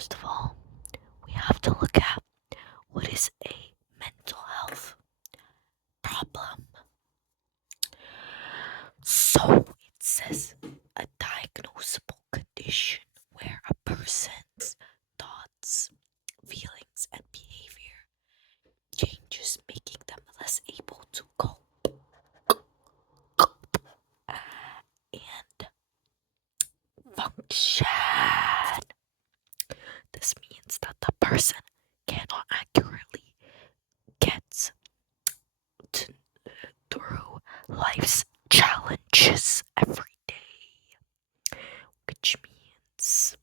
First of all, we have to look at what is a mental health problem. So it says a diagnosable condition where a person's thoughts, feelings, and behavior changes, making them less able to cope and function. This means that the person cannot accurately get through life's challenges every day, which means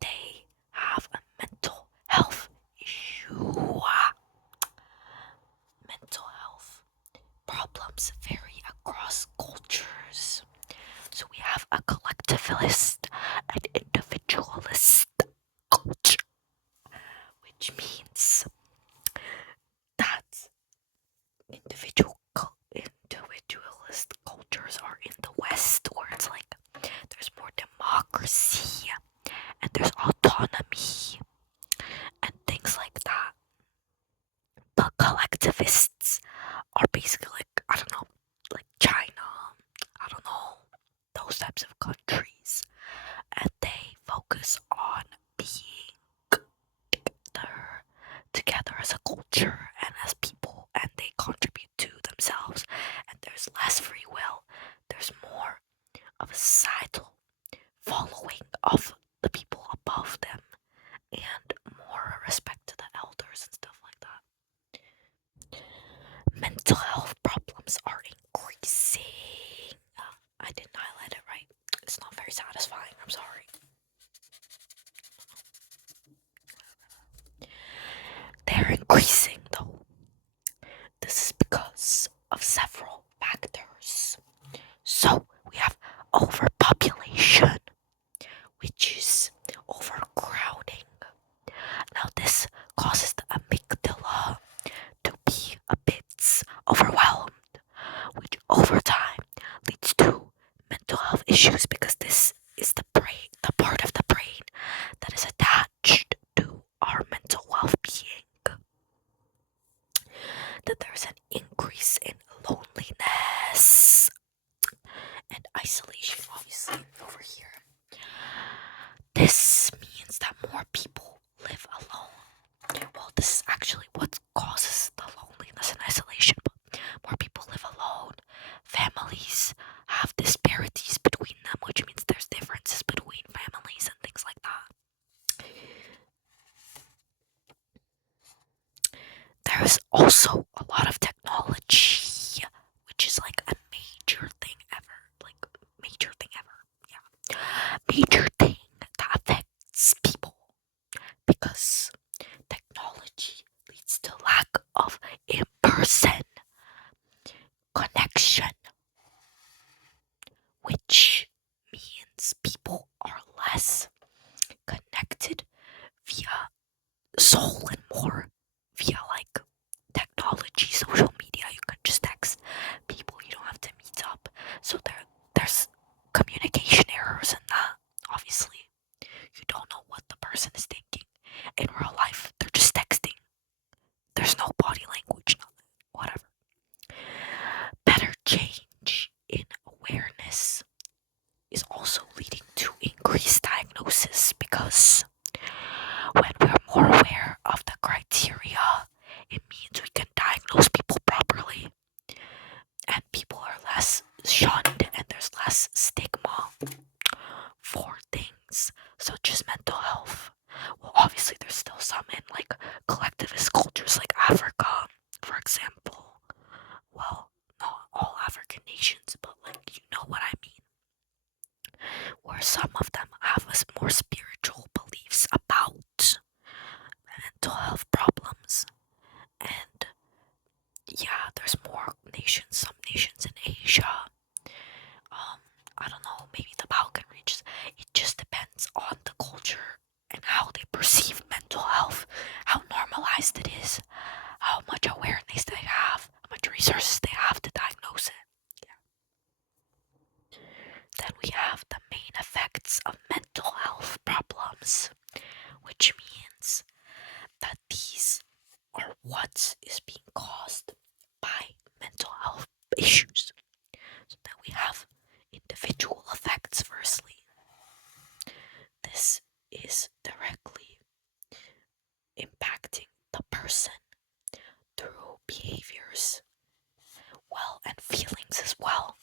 they have a mental health issue. Mental health problems vary across cultures. So we have a collectivist and individualist culture, which means that individualist cultures are in the West, where it's like there's more democracy and there's autonomy and things like that. The collectivists are basically like, I don't know, like China, I don't know, those types of countries, and they focus on being together as a culture and as people, and they contribute to themselves, and there's less free will, there's more of a societal following of the people above them, and more respect to the elders and stuff like that. Mental health problems are increasing. I didn't highlight it right. It's not very satisfying, I'm sorry. They're increasing though. This is because of several factors. So we have overpopulation, which is overcrowding. Now this causes the amygdala to be a bit overwhelmed, which over time leads to mental health issues because this is the part of the brain that is attached to our mental well-being. That there's an increase in loneliness and isolation, obviously, over here. This means that more people live alone. Well, this is actually what causes the loneliness and isolation, but more people live alone. Families have disparities between them, which means there's differences between families and things like that. There's also a lot of technology, which is like a major thing ever. Yeah. Major thing that affects people because technology leads to lack of in-person connection, which means people are less connected via soul and more via like technology, social media. You can just text people, you don't have to meet up. So there's communication errors in that. Obviously, you don't know what the person is thinking. In real life, they're just texting. There's no body language, nothing, whatever. Better change in awareness is also leading to increased diagnosis because when we're more aware of the criteria, it means we can diagnose people properly and people are less shunned and there's less stigma for things such as mental health. Well, obviously there's still some in like collectivist cultures like Africa, for example. Well, not all African nations, but like you know what I mean. Where some of them have more spiritual beliefs about mental health problems. And yeah, there's more nations, some nations in Asia. I don't know, maybe the Balkan regions. It just depends on the culture and how they perceive mental health, how normalized it is, how much awareness they have, how much resources they have to diagnose it. Yeah. Then we have the main effects of mental health problems. is directly impacting the person through behaviors, well, and feelings as well.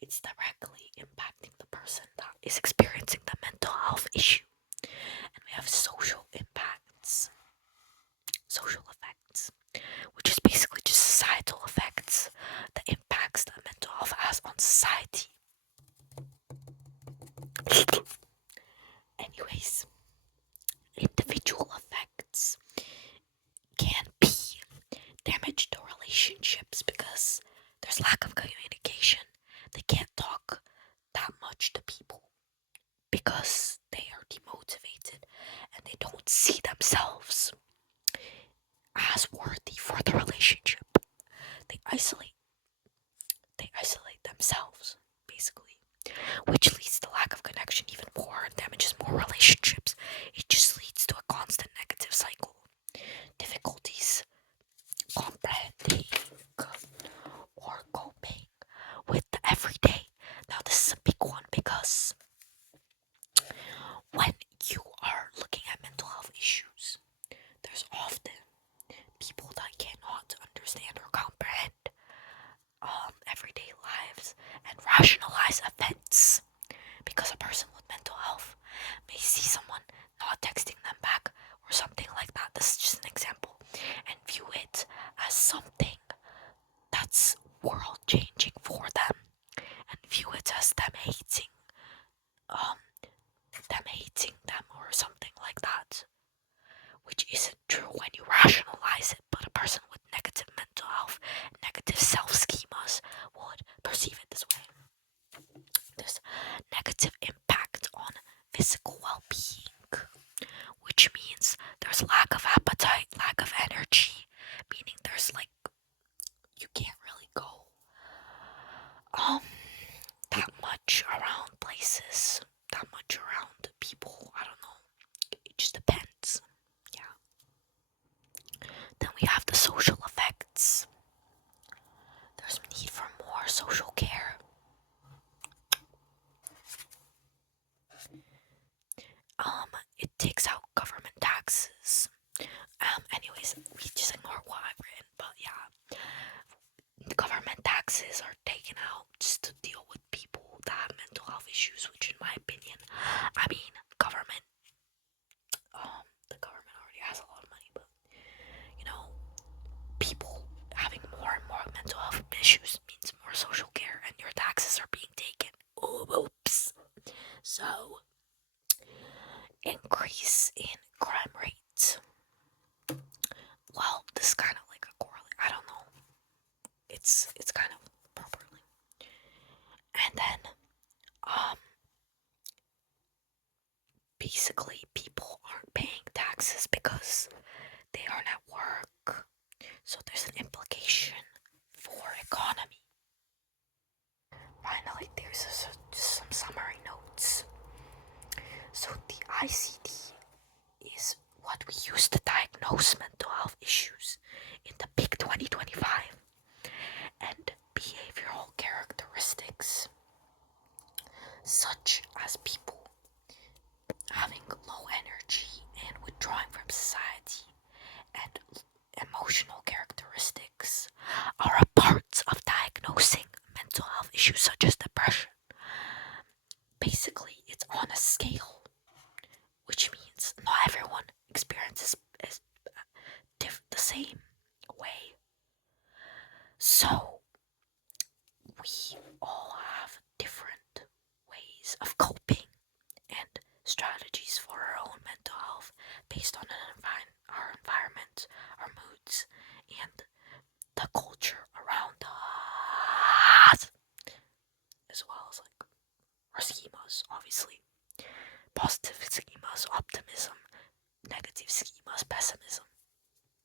It's directly impacting the person that is experiencing the mental health issue. And we have social impacts, social effects, which is basically just societal effects, the impacts that mental health has on society. Anyways, individual effects can be damage to relationships because there's lack of communication. They can't talk that much to people because they are demotivated and they don't see themselves as worthy for the relationship. They isolate themselves, basically, which leads to lack of connection even more and damages more relationships. It just leads to a constant negative cycle. Difficulties comprehending or coping with the everyday. Now, this is a big one because when you are looking at mental health issues, there's often people that cannot understand or comprehend everyday lives and rationalize events because a person with mental health may see someone not texting them back or something like that. This is just an example, and view it as something that's world changing for them, and view it as them hating them or something like that, which isn't true when you rationalize it. But a person with negative mental health, negative self schemas would perceive it this way. There's negative impact on physical well-being, which means there's lack of appetite, lack of energy, meaning there's like you can't really go that much around places, that much around people. I don't know. It just depends. Yeah. Then we have the social effects. There's need for more social care. It takes out government taxes. Anyways, we just ignore what I've written, but yeah. Government taxes are taken out just to deal with people that have mental health issues, which in my opinion, I mean, the government already has a lot of money, but, you know, people having more and more mental health issues means more social care, and your taxes are being taken. Oops. So, increase in crime rates. Well, this is kind of like a correlate. I don't know. It's kind of properly. And then, basically, people aren't paying taxes because they aren't at work. So there's an implication for economy. Finally, there's some summary notes. So the ICD is what we use to diagnose mental health issues in the big 2025, and behavioral characteristics such as people having low energy and withdrawing from society, and emotional characteristics are a part of diagnosing mental health issues such as depression. Basically, it's on a scale, which means not everyone experiences the same way. So we all